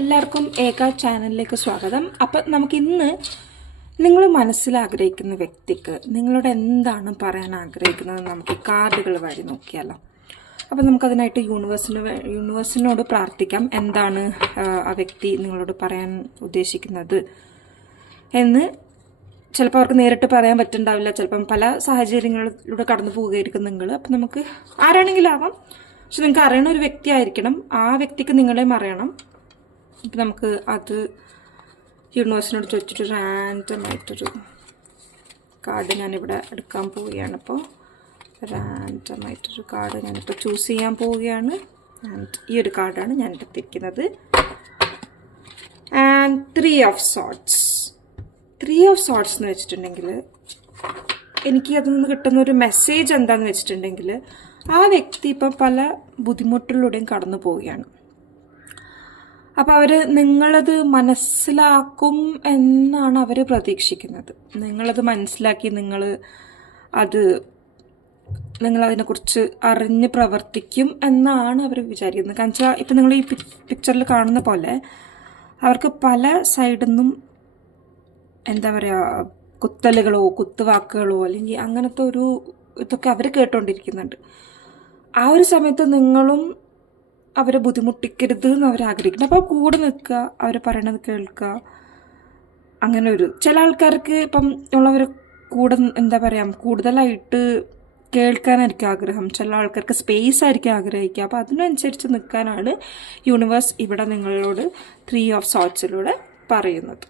എല്ലാവർക്കും ഏക ചാനലിലേക്ക് സ്വാഗതം. അപ്പം നമുക്കിന്ന് നിങ്ങൾ മനസ്സിലാഗ്രഹിക്കുന്ന വ്യക്തിക്ക് നിങ്ങളോട് എന്താണ് പറയാൻ ആഗ്രഹിക്കുന്നത് നമുക്ക് കാർഡുകൾ വഴി നോക്കിയാലോ. അപ്പം നമുക്കതിനായിട്ട് യൂണിവേഴ്സിനോട് പ്രാർത്ഥിക്കാം. എന്താണ് ആ വ്യക്തി നിങ്ങളോട് പറയാൻ ഉദ്ദേശിക്കുന്നത് എന്ന്. ചിലപ്പോൾ അവർക്ക് നേരിട്ട് പറയാൻ പറ്റുന്നുണ്ടാവില്ല, ചിലപ്പം പല സാഹചര്യങ്ങളിലൂടെ കടന്നു പോവുകയായിരിക്കും നിങ്ങൾ. അപ്പം നമുക്ക് ആരാണെങ്കിലും ആവാം, പക്ഷെ നിങ്ങൾക്ക് അറിയണ ഒരു വ്യക്തി ആയിരിക്കണം. ആ വ്യക്തിക്ക് നിങ്ങളെയും അറിയണം. അപ്പം നമുക്ക് അത് യൂണിവേഴ്സിനോട് ചോദിച്ചിട്ട് റാൻഡമായിട്ടൊരു കാർഡ് ഞാനിവിടെ എടുക്കാൻ പോവുകയാണ്. അപ്പോൾ റാൻഡമായിട്ടൊരു കാർഡ് ഞാനിപ്പോൾ ചൂസ് ചെയ്യാൻ പോവുകയാണ്. ആൻഡ് ഈ ഒരു കാർഡാണ് ഞാൻ എടുത്തിരിക്കുന്നത്. And 3 of Swords. 3 of Swords എന്ന് വെച്ചിട്ടുണ്ടെങ്കിൽ എനിക്ക് അതിൽ നിന്ന് കിട്ടുന്ന ഒരു മെസ്സേജ് എന്താണെന്ന് വെച്ചിട്ടുണ്ടെങ്കിൽ ആ വ്യക്തി ഇപ്പം പല ബുദ്ധിമുട്ടിലൂടെയും കടന്നു പോവുകയാണ്. അപ്പോൾ അവർ നിങ്ങളത് മനസ്സിലാക്കും എന്നാണ് അവർ പ്രതീക്ഷിക്കുന്നത്. നിങ്ങളത് മനസ്സിലാക്കി നിങ്ങളതിനെക്കുറിച്ച് അറിഞ്ഞ് പ്രവർത്തിക്കും എന്നാണ് അവർ വിചാരിക്കുന്നത്. കാരണം വെച്ചാൽ ഇപ്പം നിങ്ങൾ ഈ പിക്ചറിൽ കാണുന്ന പോലെ അവർക്ക് പല സൈഡിൽ നിന്നും എന്താ പറയുക, കുത്തലുകളോ കുത്തുവാക്കുകളോ അല്ലെങ്കിൽ അങ്ങനത്തെ ഒരു ഇതൊക്കെ അവർ കേട്ടുകൊണ്ടിരിക്കുന്നുണ്ട്. ആ ഒരു സമയത്ത് നിങ്ങളും അവരെ ബുദ്ധിമുട്ടിക്കരുത് എന്ന് അവർ ആഗ്രഹിക്കുന്നു. അപ്പോൾ കൂടെ നിൽക്കുക, അവർ പറയണത് കേൾക്കുക. അങ്ങനെ ഒരു ചില ആൾക്കാർക്ക് ഇപ്പം ഉള്ളവർ കൂടെ എന്താ പറയുക, കൂടുതലായിട്ട് കേൾക്കാനായിരിക്കും ആഗ്രഹം. ചില ആൾക്കാർക്ക് സ്പേസ് ആയിരിക്കും ആഗ്രഹിക്കുക. അപ്പോൾ അതിനനുസരിച്ച് നിൽക്കാനാണ് യൂണിവേഴ്സ് ഇവിടെ നിങ്ങളോട് 3 of Swordsലൂടെ പറയുന്നത്.